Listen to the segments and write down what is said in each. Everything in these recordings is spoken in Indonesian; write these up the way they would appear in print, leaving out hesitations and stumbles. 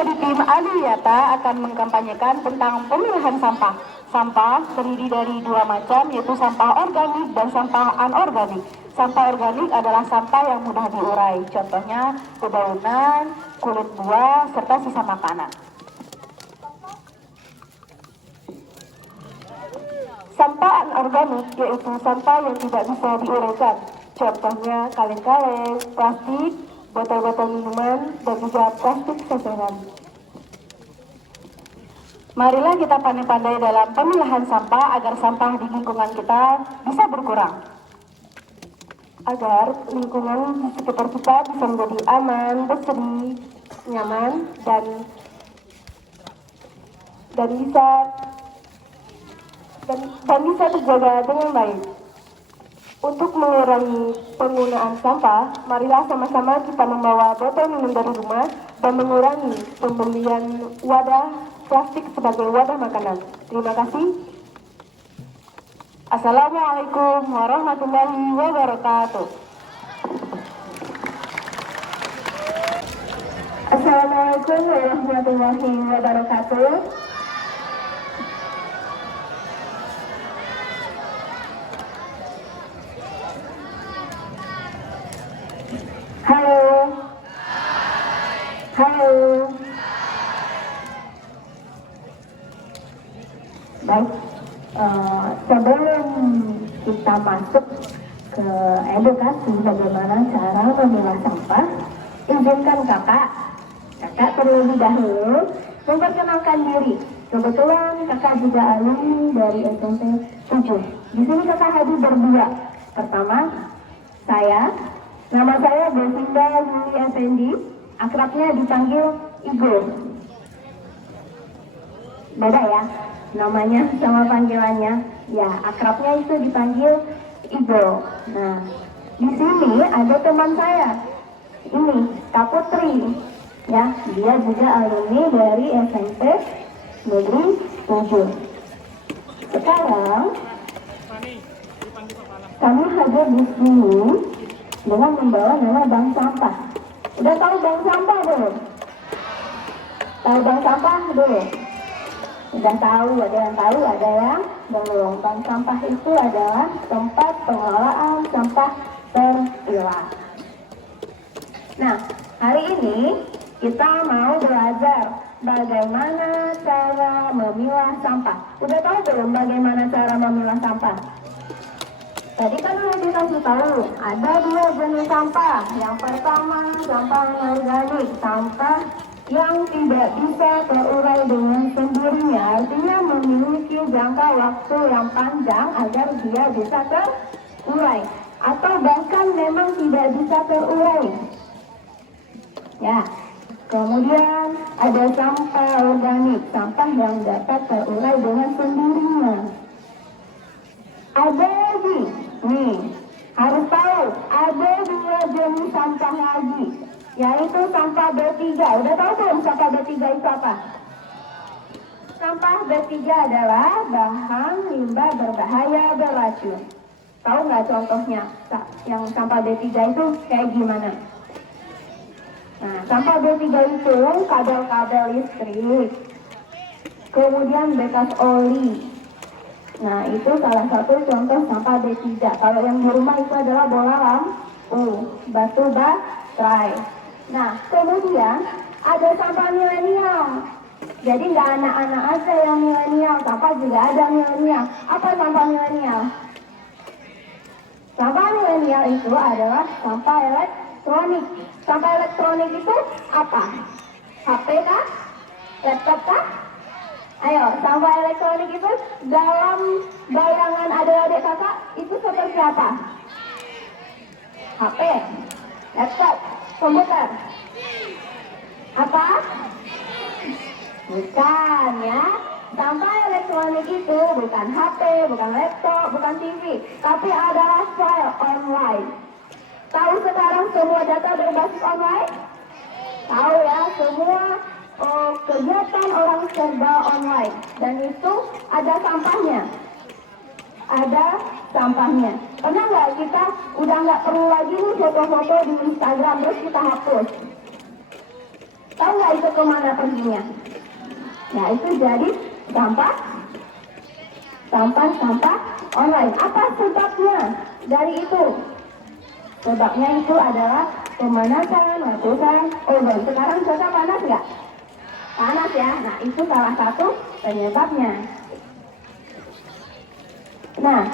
dari tim Aliyata akan mengkampanyekan tentang pemilahan sampah. Sampah terdiri dari dua macam, yaitu sampah organik dan sampah anorganik. Sampah organik adalah sampah yang mudah diurai, contohnya dedaunan, kulit buah, serta sisa makanan. Sampah anorganik yaitu sampah yang tidak bisa diuraikan, contohnya kaleng-kaleng, plastik, botol-botol minuman, dan juga plastik sasetan. Marilah kita pandai-pandai dalam pemilahan sampah agar sampah di lingkungan kita bisa berkurang. Agar lingkungan di sekitar kita bisa menjadi aman, bersih, nyaman, dan bisa terjaga dengan baik. Untuk mengurangi penggunaan sampah, marilah sama-sama kita membawa botol minum dari rumah dan mengurangi pembelian wadah plastik sebagai wadah makanan. Terima kasih. Assalamualaikum warahmatullahi wabarakatuh. Assalamualaikum warahmatullahi wabarakatuh. Halo. Halo. Baik, sebelum kita masuk ke edukasi bagaimana cara memilah sampah, izinkan kakak terlebih dahulu memperkenalkan diri. Kebetulan kakak juga alumni dari SMP 7. Di sini kakak hadir berdua. Pertama, nama saya Devinda Yuli Effendi, akrabnya dipanggil Igo. Beda ya namanya sama panggilannya. Ya, akrabnya itu dipanggil Igo. Nah, di sini ada teman saya. Ini Kak Putri. Ya, dia juga alumni dari SMP Negeri 7. Sekarang kami hadir di sini dengan membawa nama bank sampah. Udah tahu bank sampah belum? Tahu bank sampah belum? Udah tahu, ada yang tahu, ada yang belum. Bank sampah itu adalah tempat pengelolaan sampah terpilah. Nah, hari ini kita mau belajar bagaimana cara memilah sampah. Udah tahu belum bagaimana cara memilah sampah? Tadi kan udah dikasih tahu, ada dua jenis sampah. Yang pertama, sampah anorganik, sampah yang tidak bisa terurai dengan sendirinya, artinya memiliki jangka waktu yang panjang agar dia bisa terurai, atau bahkan memang tidak bisa terurai. Ya, kemudian ada sampah organik, sampah yang dapat terurai dengan sendirinya. Ada lagi, nih, harus tahu, ada dua jenis sampah lagi, yaitu sampah B3. Udah tahu belum sampah B3 itu apa? Sampah B3 adalah bahan limbah berbahaya beracun. Tahu nggak contohnya? Yang sampah B3 itu kayak gimana? Nah, sampah B3 itu kabel-kabel listrik, kemudian bekas oli. Nah, itu salah satu contoh sampah B3. Kalau yang di rumah itu adalah bola lampu, batu baterai. Nah, kemudian ada sampah milenial. Jadi nggak anak-anak aja yang milenial, sampah juga ada milenial. Apa sampah milenial? Sampah milenial itu adalah sampah elektronik. Sampah elektronik itu apa? HP kah? Laptop kah? Ayo, sampah elektronik itu dalam bayangan adik-adik kakak itu seperti apa? HP, laptop, komputer. Apa? Bukan ya. Sampah elektronik itu bukan HP, bukan laptop, bukan TV, tapi adalah file online. Tahu sekarang semua data berbasis online? Tahu ya, semua kegiatan orang serba online, dan itu ada sampahnya. Ada sampahnya. Pernah nggak kita udah nggak perlu lagi nih foto-foto di Instagram terus kita hapus? Tahu nggak itu kemana perginya? Ya itu jadi sampah online. Apa sebabnya dari itu? Sebabnya itu adalah pemanasan lapisan ozon. Sekarang cuaca panas nggak? Panas ya. Nah itu salah satu penyebabnya. Nah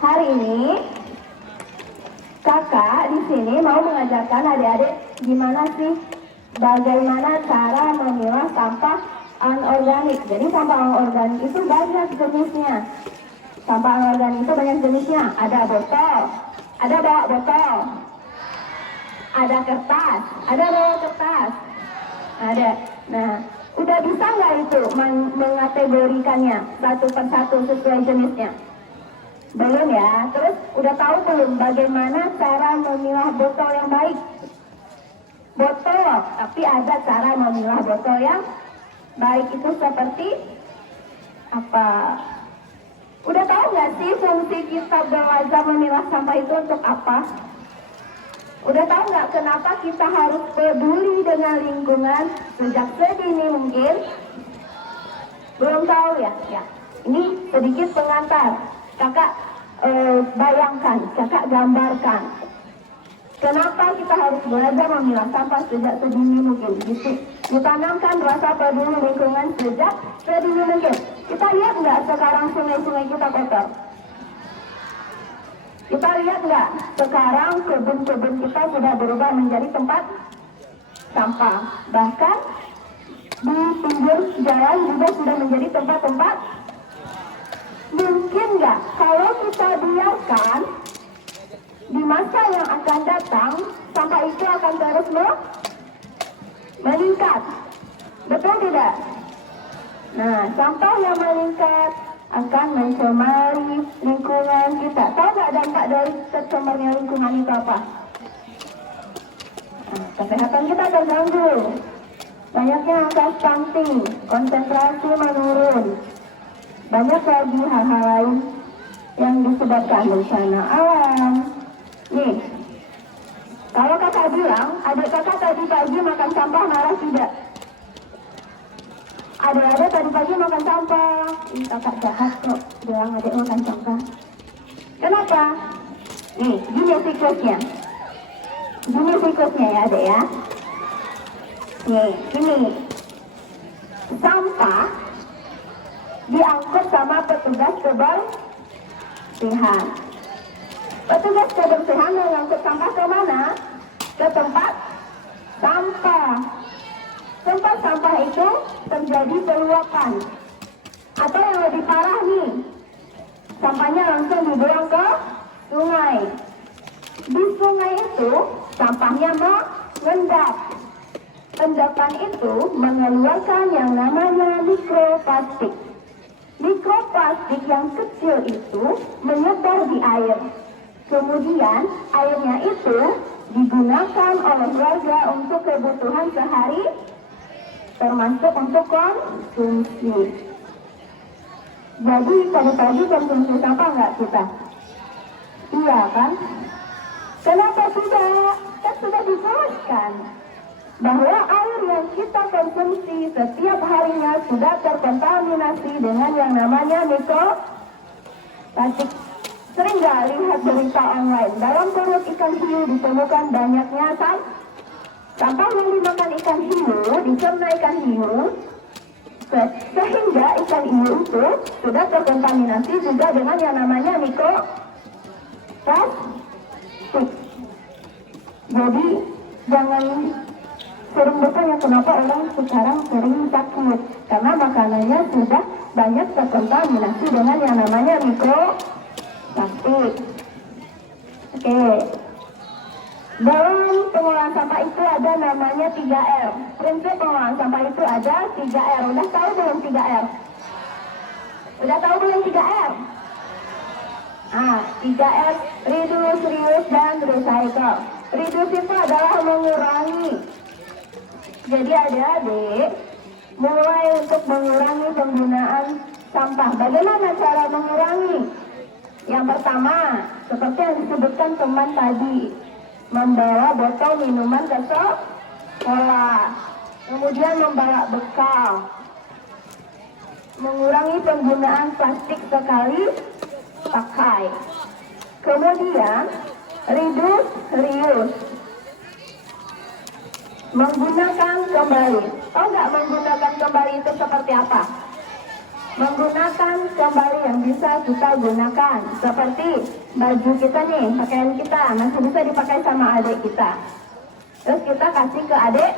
hari ini kakak di sini mau mengajarkan adik-adik gimana sih bagaimana cara memilah sampah anorganik. Jadi sampah anorganik itu banyak jenisnya. Sampah anorganik itu banyak jenisnya. Ada botol, ada bawa botol, ada kertas, ada bawa kertas, ada. Nah, udah bisa nggak itu mengategorikannya satu persatu sesuai jenisnya? Belum ya. Terus udah tahu belum bagaimana cara memilah botol yang baik? Botol, tapi ada cara memilah botol yang baik itu seperti apa? Udah tahu nggak sih fungsi kita belajar memilah sampah itu untuk apa? Udah tahu nggak kenapa kita harus peduli dengan lingkungan sejak sedini mungkin? Belum tahu ya? Ya. Ini sedikit pengantar. Kakak bayangkan, kakak gambarkan. Kenapa kita harus belajar memilah sampah sejak sedini mungkin? Ditanamkan rasa peduli lingkungan sejak sedini mungkin. Kita lihat nggak sekarang sungai-sungai kita kotor? Kita lihat nggak sekarang kebun-kebun kita sudah berubah menjadi tempat sampah. Bahkan di pinggir jalan juga sudah menjadi tempat-tempat. Mungkin nggak kalau kita biarkan di masa yang akan datang sampah itu akan terus meningkat, betul tidak? Nah, sampah yang meningkat akan mencemari lingkungan kita. Tahu nggak dampak dari tercemarnya lingkungan itu apa? Nah, kesehatan kita terganggu, banyaknya angka stunting, konsentrasi menurun, banyak lagi hal-hal lain yang disebabkan bencana alam. Nih, kalau kakak bilang, adik kakak tadi pagi makan sampah marah tidak? Adik-adik tadi pagi makan sampah. Ih, kakak jahat kok bilang adik makan sampah. Kenapa? Nih, gini siklusnya. Gini siklusnya ya adik ya. Nih, gini. Sampah diangkut sama petugas kebersihan. Petugas kebersihan mengangkut sampah ke mana? Ke tempat sampah. Tempat sampah itu terjadi peluapan. Atau yang lebih parah nih, sampahnya langsung dibuang ke sungai. Di sungai itu sampahnya mengendap. Endapan itu mengeluarkan yang namanya mikroplastik. Mikroplastik yang kecil itu menyebar di air. Kemudian airnya itu digunakan oleh warga untuk kebutuhan sehari, termasuk untuk konsumsi. Jadi pagi-pagi konsumsi sampah nggak kita? Iya kan? Kenapa tidak? Kan sudah dijelaskan bahwa air yang kita konsumsi setiap harinya sudah terkontaminasi dengan yang namanya mikroplastik. Sering nggak lihat berita online, dalam perut ikan hiu ditemukan banyaknya sampah yang dimakan ikan hiu, dicerna ikan hiu, sehingga ikan hiu itu sudah terkontaminasi juga dengan yang namanya mikroplastik. Jadi jangan sering bertanya kenapa orang sekarang sering sakit, karena makanannya sudah banyak terkontaminasi dengan yang namanya mikroplastik. Oke. Dalam pengolahan sampah itu ada namanya 3R. Prinsip pengolahan sampah itu ada 3R. Udah tahu belum 3R? Udah tahu belum 3R? 3R, reduce, reuse, dan recycle. Reduce itu adalah mengurangi. Jadi adik-adik mulai untuk mengurangi penggunaan sampah. Bagaimana cara mengurangi? Yang pertama, seperti yang disebutkan teman tadi, membawa botol minuman ke sekolah. Kemudian membawa bekal, mengurangi penggunaan plastik sekali pakai. Kemudian reduce, reuse, menggunakan kembali. Oh nggak, menggunakan kembali itu seperti apa? Menggunakan kembali yang bisa kita gunakan, seperti baju kita nih, pakaian kita masih bisa dipakai sama adik kita, terus kita kasih ke adik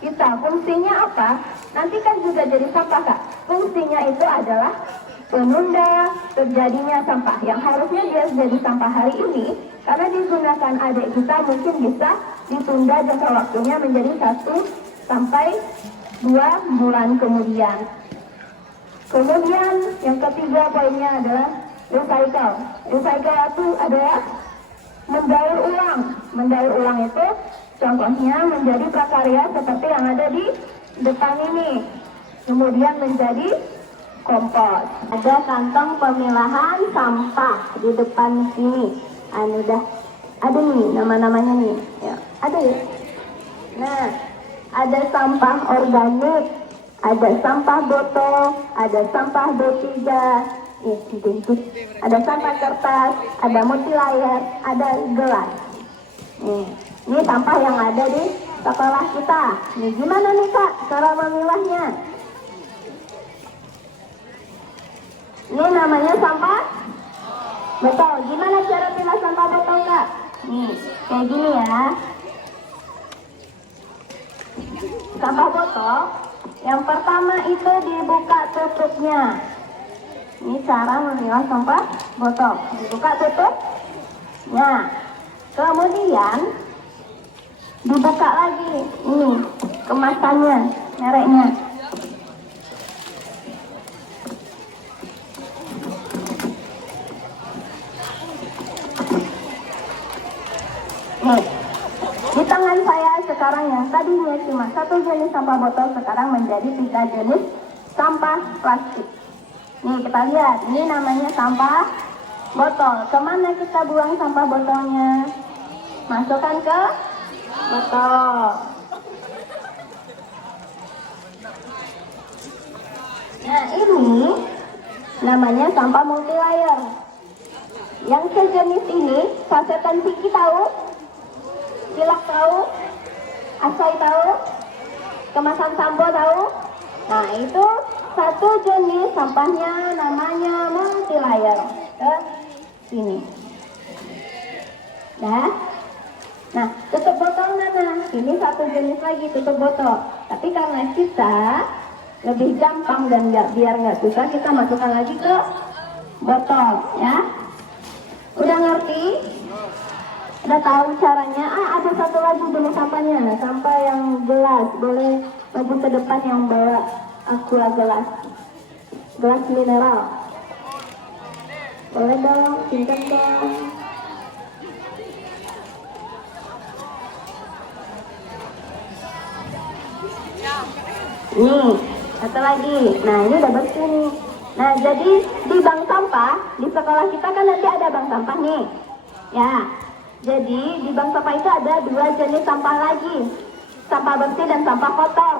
kita. Fungsinya apa? Nanti kan juga jadi sampah, Kak. Fungsinya itu adalah penunda terjadinya sampah yang harusnya dia jadi sampah hari ini, karena digunakan adik kita mungkin bisa ditunda jangka waktunya menjadi 1 sampai 2 bulan kemudian. Kemudian yang ketiga poinnya adalah recycle. Recycle itu adalah mendaur ulang. Mendaur ulang itu contohnya menjadi prakarya seperti yang ada di depan ini. Kemudian menjadi kompos. Ada kantong pemilahan sampah di depan sini. Udah ada nih nama-namanya nih. Ya, ada ya. Nah, ada sampah organik, ada sampah botol, ada sampah B3, ada sampah kertas, ada multilayer, ada gelas. Ini sampah yang ada di sekolah kita. Nih, gimana nih Kak cara memilahnya? Ini namanya sampah botol. Gimana cara pilah sampah botol Kak? Nih, kayak gini ya. Sampah botol, yang pertama itu dibuka tutupnya. Ini cara memilah sampah botol. Dibuka tutupnya. Kemudian dibuka lagi. Ini kemasannya, mereknya. Nih, di tangan saya sekarang yang tadinya cuma 1 jenis sampah botol sekarang menjadi 3 jenis sampah plastik. Nih kita lihat, ini namanya sampah botol. Kemana kita buang sampah botolnya? Masukkan ke botol. Nah ini namanya sampah multilayer. Yang sejenis ini, sasetan Tiki tahu? Silak tahu? Asai tahu? Kemasan sampo tahu? Nah itu 1 jenis sampahnya namanya multilayer. Ke sini. Nah tutup botol mana? Ini 1 jenis lagi tutup botol. Tapi karena kita lebih gampang dan biar nggak susah, kita masukkan lagi ke botol ya. Udah ngerti? Udah tahu caranya? Ada 1 lagi jenis sampahnya. Sampah yang gelas. Boleh maju ke depan yang bawa aqua gelas. Gelas mineral. Boleh dong, pinjam dong. Nih, 1 lagi. Nah, ini udah bersih nih. Nah, jadi di bank sampah, di sekolah kita kan nanti ada bank sampah nih. Ya, jadi di bank sampah itu ada 2 jenis sampah lagi. Sampah bersih dan sampah kotor.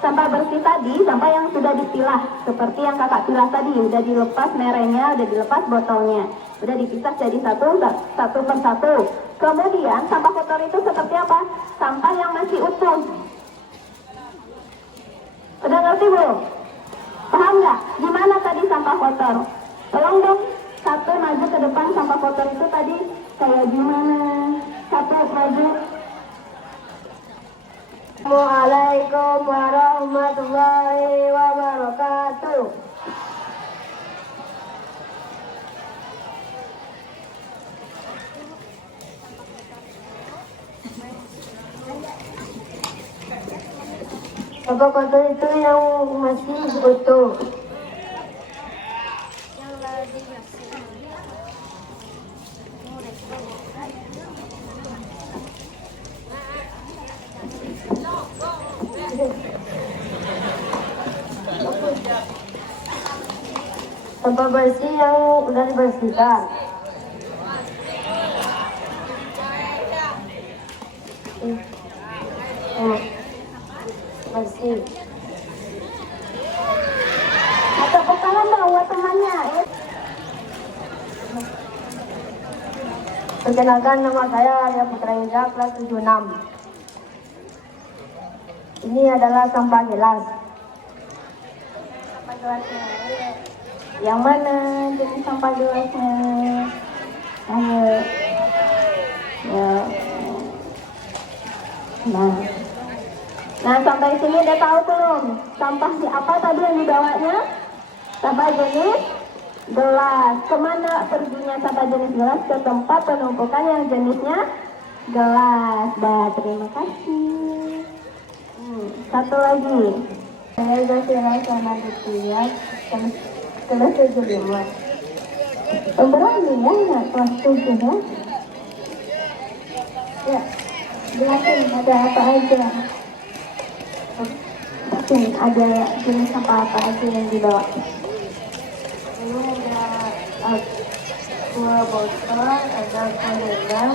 Sampah bersih tadi, sampah yang sudah dipilah. Seperti yang kakak pilah tadi, udah dilepas merenya, udah dilepas botolnya. Udah dipisah jadi satu per satu. Kemudian sampah kotor itu seperti apa? Sampah yang masih utuh. Udah ngerti belum? Paham nggak? Gimana tadi sampah kotor? Tolong dong, 1 maju ke depan sampah kotor itu tadi kayak gimana? 1 maju. Assalamualaikum warahmatullahi wabarakatuh. Sampah kotor itu yang masih utuh. Sampah bersih yang udah dibersihkan. bersih. Tepuk tangan dong buat temannya. Perkenalkan, nama saya Arya Putra Indra, kelas 76. Ini adalah sampah gelas. Sampah gelasnya. Yang mana jenis sampah gelasnya? Ayo. Ya. Nah, sampai sini udah tahu belum? Sampah apa tadi yang dibawanya? Sampah jenis gelas. Kemana perginya sampah jenis gelas? Ke tempat penumpukan yang jenisnya gelas. Bah, terima kasih. Satu lagi. Saya Zafira Sanaditya, kelas 75. Berani ya, kelas 7 ya? Ya, jelasin ada apa aja. Mungkin ada jenis apa aja yang dibawa. Ini ada 2 botol, ada kontainer,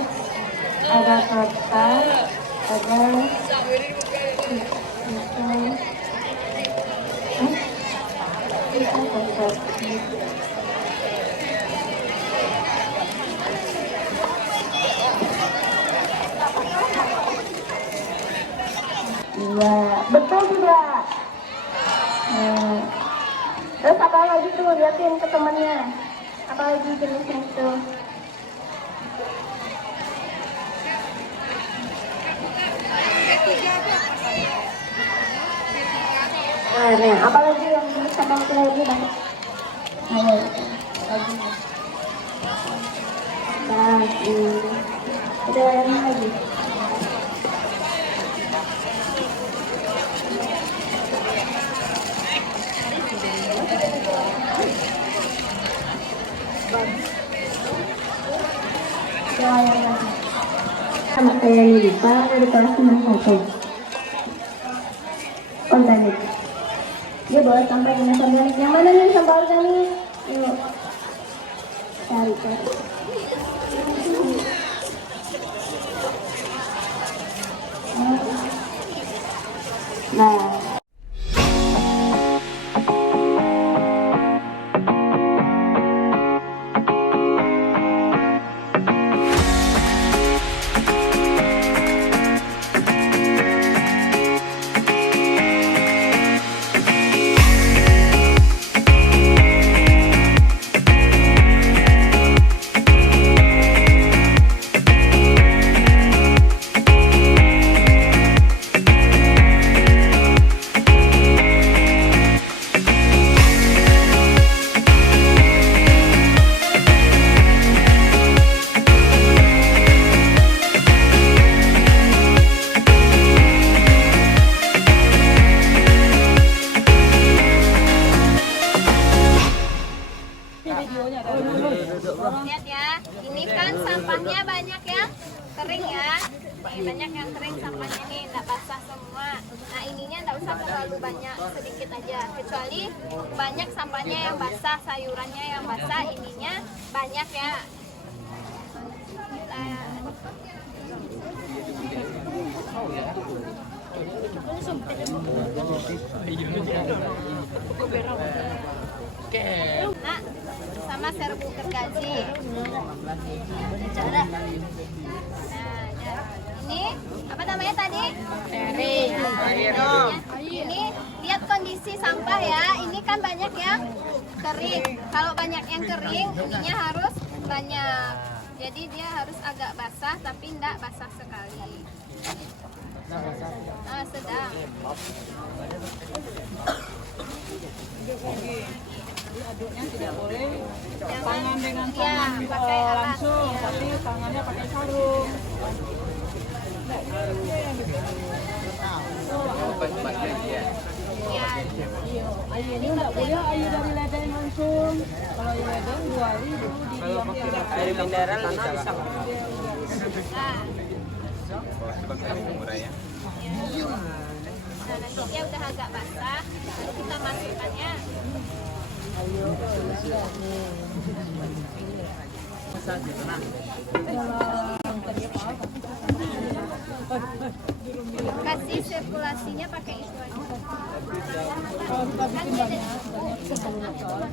ada kertas, ada Iya, betul tidak? Terus apa lagi tuh? Liatin ke temennya. Apa lagi jenisnya itu? Nah, apa lagi yang bisa kamu pilih ini, Bang? Ayo, lagi. Nah, ada yang lagi. Anak saya ini bisa dari kelas 91 organik. Dia bawa sampah jenis organik. Yang mana nih sampah organik? Yuk cari. Nah, lihat ya, ini kan sampahnya banyak yang kering ya. Nih, banyak yang kering sampahnya nih, nggak basah semua. Nah, ininya nggak usah terlalu banyak, sedikit aja. Kecuali banyak sampahnya yang basah, sayurannya yang basah, ininya banyak ya. Nah, sama serbu gergaji. Nah, ini apa namanya tadi? Ini lihat kondisi sampah ya. Ini kan banyak yang kering. Kalau banyak yang kering, ininya harus banyak. Jadi dia harus agak basah, tapi enggak basah sekali. Nah, sedang. Aduknya tidak boleh Jangan dengan ya, tangan pakai alat. langsung, Ya. tapi tangannya pakai sarung. Ya. Air ini nggak boleh air dari ledeng langsung. Kalau air ledeng 2 hari dulu didiamkan. Air mineral bisa bisa. Nah. Nah, nanti dia udah agak basah, lalu kita masukkannya. Kasih sirkulasinya pakai itu aja. Kalau kita bikin banyak kita perlu lokal.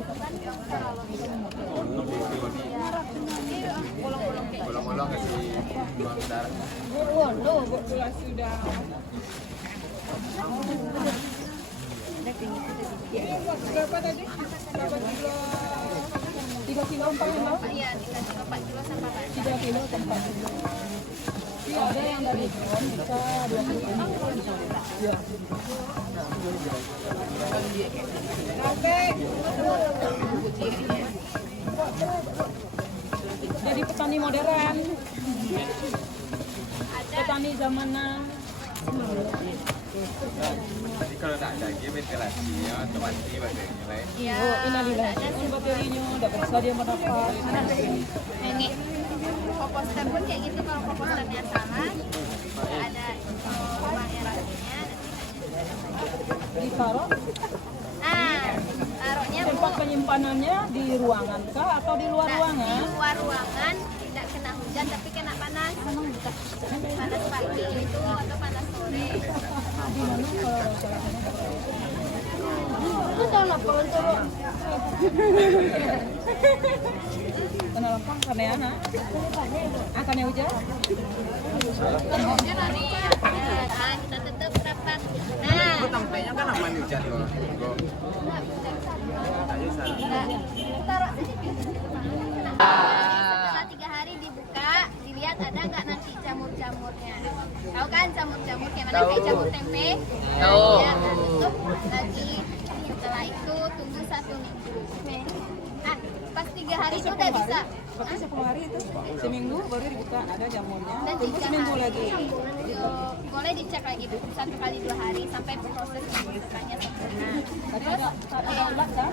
Bolong-bolong kasih buang darah. Waduh, betul sudah. Berapa tadi? Berapa kilo? 3 kilo 4 kilo? Iya, 3 kilo 4 kilo sama Pak. 3 kilo atau 4 kilo. Iya, ada yang dari drone bisa 20 kilo. Iya. Jadi petani modern. Petani zaman now. Jadi kalau tak ada lagi ventilasinya otomatis baterainya lain. Iya. Oh, innalillahi. Ini baterinya udah bisa dia mendapat. Ini komposter pun kayak gitu, kalau komposternya salah nggak ada rumah erasinya. Ditaruh Taruhnya tempat penyimpanannya di ruangan kah atau di luar ruangan? di luar ruangan, tidak kena hujan tapi kena panas. Panas pagi itu atau panas sore. Di mana kalau salahnya? Itu tahun lapangan coba. Kena lapang karena anak. Karena hujan. Hujan hari kita tetap dapat. Nah, Tampaknya kan aman hujan loh. taruh setelah 3 hari dibuka, dilihat ada nggak nanti jamur-jamurnya. Tahu kan jamur-jamur kayak mana, kayak jamur tempe? Tahu. Ya, tutup lagi. Setelah itu tunggu 1 minggu. Pas 3 hari itu udah bisa. Tapi 10 hari itu seminggu baru dibuka ada jamurnya. Dan Tunggu 3 seminggu hari lagi. boleh dicek lagi 1 kali 2 hari sampai proses pembukanya sempurna. Tadi ada ulat kan?